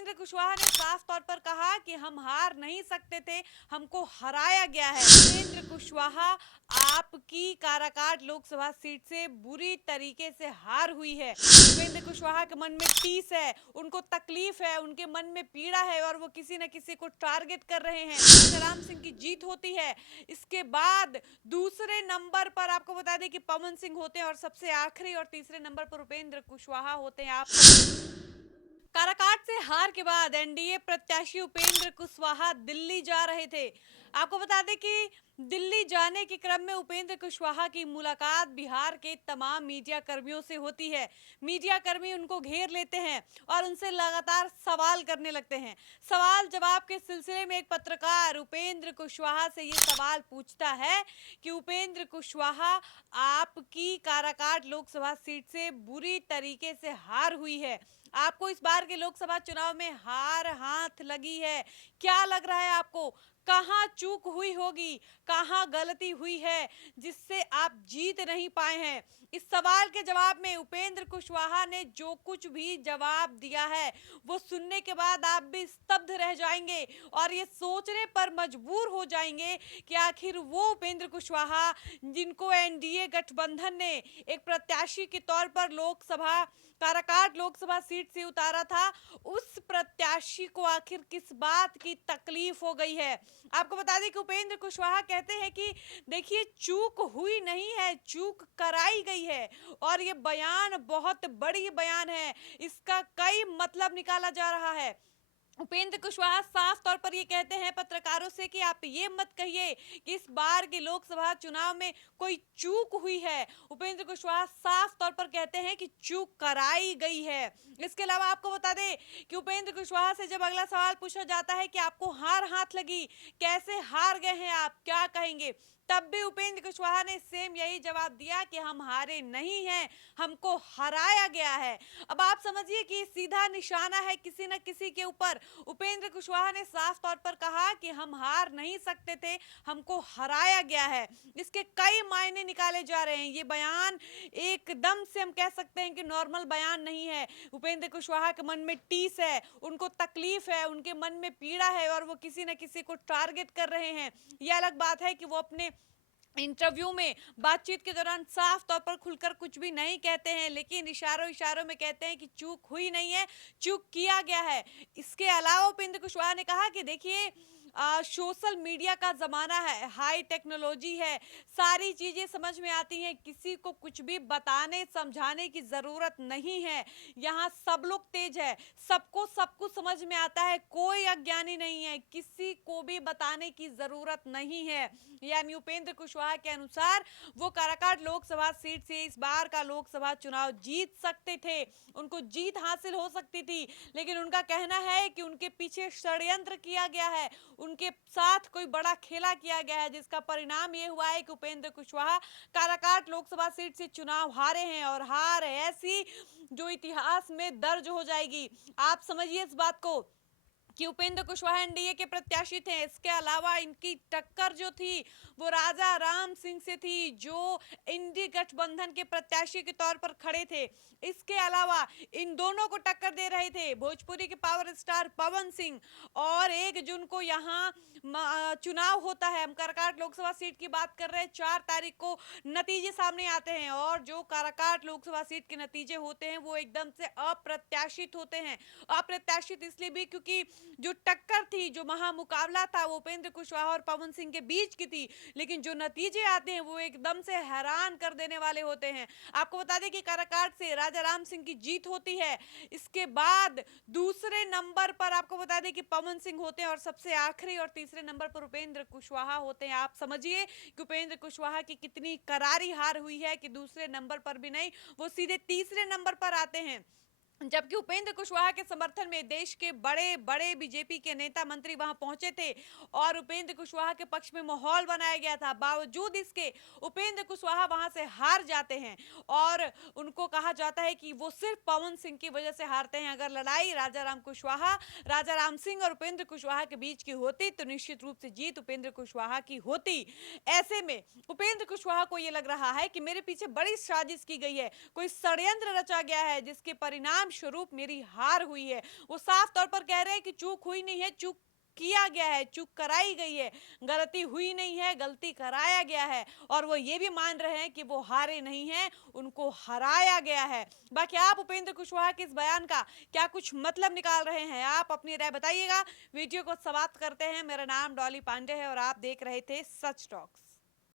उपेंद्र कुशवाहा ने साफ तौर पर कहा कि हम हार नहीं सकते थे, हमको हराया गया है। उपेंद्र कुशवाहा, आपकी काराकाट लोकसभा सीट से बुरी तरीके से हार हुई है। उपेंद्र कुशवाहा के मन में टीस है, उनको तकलीफ है, उनके मन में पीड़ा है और वो किसी न किसी को टारगेट कर रहे हैं। राजाराम सिंह की जीत होती है। इसके बाद दूसरे नंबर पर आपको बता दें कि पवन सिंह होते हैं और सबसे आखिरी और तीसरे नंबर पर उपेंद्र कुशवाहा होते हैं। आप काराकाट से हार के बाद एनडीए प्रत्याशी उपेंद्र कुशवाहा दिल्ली जा रहे थे। आपको बता दें कि दिल्ली जाने के क्रम में उपेंद्र कुशवाहा की मुलाकात बिहार के तमाम मीडिया कर्मियों से होती है। मीडिया कर्मी उनको घेर लेते हैं और उनसे लगातार सवाल करने लगते हैं। सवाल जवाब के सिलसिले में एक पत्रकार उपेंद्र कुशवाहा से ये सवाल पूछता है कि उपेंद्र कुशवाहा, आपकी काराकाट लोकसभा सीट से बुरी तरीके से हार हुई है, आपको इस बार के लोकसभा चुनाव में हार हाथ लगी है, क्या लग रहा है आपको? कहां चूक हुई होगी, कहां गलती हुई है जिससे आप जीत नहीं पाए हैं? इस सवाल के जवाब में उपेंद्र कुशवाहा ने जो कुछ भी जवाब दिया है वो सुनने के बाद आप भी स्तब्ध रह जाएंगे और ये सोचने पर मजबूर हो जाएंगे कि आखिर वो उपेंद्र कुशवाहा जिनको एनडीए गठबंधन ने एक प्रत्याशी के तौर पर लोकसभा काराकाट लोकसभा सीट से उतारा था, उस प्रत्याशी को आखिर किस बात की तकलीफ हो गई है? आपको बता दें कि उपेंद्र कुशवाहा कहते हैं कि देखिए, चूक हुई नहीं है, चूक कराई गई है और ये बयान बहुत बड़ी बयान है, इसका कई मतलब निकाला जा रहा है। उपेंद्र कुशवाहा साफ तौर पर ये कहते हैं पत्रकारों से कि आप ये मत कहिए कि इस बार के लोकसभा चुनाव में कोई चूक हुई है। उपेंद्र कुशवाहा साफ तौर पर कहते हैं कि चूक कराई गई है। इसके अलावा आपको बता दें कि उपेंद्र कुशवाहा से जब अगला सवाल पूछा जाता है कि आपको हार हाथ लगी, कैसे हार गए हैं आप, क्या कहेंगे, तब भी उपेंद्र कुशवाहा ने सेम यही जवाब दिया कि हम हारे नहीं हैं, हमको हराया गया है। अब आप समझिए कि सीधा निशाना है किसी न किसी के ऊपर। उपेंद्र कुशवाहा ने साफ तौर पर कहा कि हम हार नहीं सकते थे, हमको हराया गया है। इसके कई मायने निकाले जा रहे हैं। ये बयान एकदम से हम कह सकते हैं कि नॉर्मल बयान नहीं है। उपेंद्र कुशवाहा के मन में टीस है, उनको तकलीफ है, उनके मन में पीड़ा है और वो किसी न किसी को टारगेट कर रहे हैं। यह अलग बात है कि वो अपने इंटरव्यू में बातचीत के दौरान साफ तौर पर खुलकर कुछ भी नहीं कहते हैं, लेकिन इशारों इशारों में कहते हैं कि चूक हुई नहीं है, चूक किया गया है। इसके अलावा उपेंद्र कुशवाहा ने कहा कि देखिए, सोशल मीडिया का जमाना है, हाई टेक्नोलॉजी है, सारी चीजें समझ में आती हैं, किसी को कुछ भी बताने समझाने की जरूरत नहीं है। यहाँ सब लोग तेज है, सबको सब कुछ समझ में आता है, कोई अज्ञानी नहीं है, किसी को भी बताने की जरूरत नहीं है। यानी उपेंद्र कुशवाहा के अनुसार वो काराकाट लोकसभा सीट से इस बार का लोकसभा चुनाव जीत सकते थे, उनको जीत हासिल हो सकती थी, लेकिन उनका कहना है कि उनके पीछे षड्यंत्र किया गया है, उनके साथ कोई बड़ा खेला किया गया है, जिसका परिणाम ये हुआ है कि उपेंद्र कुशवाहा काराकाट लोकसभा सीट से चुनाव हारे हैं और हार ऐसी जो इतिहास में दर्ज हो जाएगी। आप समझिए इस बात को कि उपेंद्र कुशवाहा एनडीए के प्रत्याशी थे। इसके अलावा इनकी टक्कर जो थी वो राजा राम सिंह से थी, जो इंडी गठबंधन के प्रत्याशी के तौर पर खड़े थे। इसके अलावा इन दोनों को टक्कर दे रहे थे भोजपुरी के पावर स्टार पवन सिंह। और 1 जून को यहाँ चुनाव होता है, हम काराकाट लोकसभा सीट की बात कर रहे हैं। 4 तारीख को नतीजे सामने आते हैं और जो काराकाट लोकसभा सीट के नतीजे होते हैं वो एकदम से अप्रत्याशित होते हैं। अप्रत्याशित इसलिए भी क्योंकि जो टक्कर थी, जो महामुकाबला था, वो उपेंद्र कुशवाहा और पवन सिंह के बीच की थी, लेकिन जो नतीजे आते हैं वो एकदम से हैरान कर देने वाले होते हैं। आपको बता दें कि काराकाट से राजा राम सिंह की जीत होती है। इसके बाद दूसरे नंबर पर आपको बता दें कि पवन सिंह होते हैं और सबसे आखिरी और तीसरे नंबर पर उपेंद्र कुशवाहा होते हैं। आप समझिए कि उपेंद्र कुशवाहा की कितनी करारी हार हुई है कि दूसरे नंबर पर भी नहीं, वो सीधे तीसरे नंबर पर आते हैं। जबकि उपेंद्र कुशवाहा के समर्थन में देश के बड़े बड़े बीजेपी के नेता मंत्री वहां पहुंचे थे और उपेंद्र कुशवाहा के पक्ष में माहौल बनाया गया था। बावजूद इसके उपेंद्र कुशवाहा वहां से हार जाते हैं और उनको कहा जाता है कि वो सिर्फ पवन सिंह की वजह से हारते हैं। अगर लड़ाई राजा राम सिंह और उपेंद्र कुशवाहा के बीच की होती तो निश्चित रूप से जीत उपेंद्र कुशवाहा की होती। ऐसे में उपेंद्र कुशवाहा को यह लग रहा है कि मेरे पीछे बड़ी साजिश की गई है, कोई षड्यंत्र रचा गया है, जिसके परिणाम परिणाम स्वरूप मेरी हार हुई है। वो साफ तौर पर कह रहे हैं कि चूक हुई नहीं है, चूक किया गया है, चूक कराई गई है, गलती हुई नहीं है, गलती कराया गया है। और वो ये भी मान रहे हैं कि वो हारे नहीं हैं, उनको हराया गया है। बाकी आप उपेंद्र कुशवाहा के इस बयान का क्या कुछ मतलब निकाल रहे हैं, आप अपनी राय बताइएगा। वीडियो को समाप्त करते हैं। मेरा नाम डॉली पांडे है और आप देख रहे थे सच टॉक्स।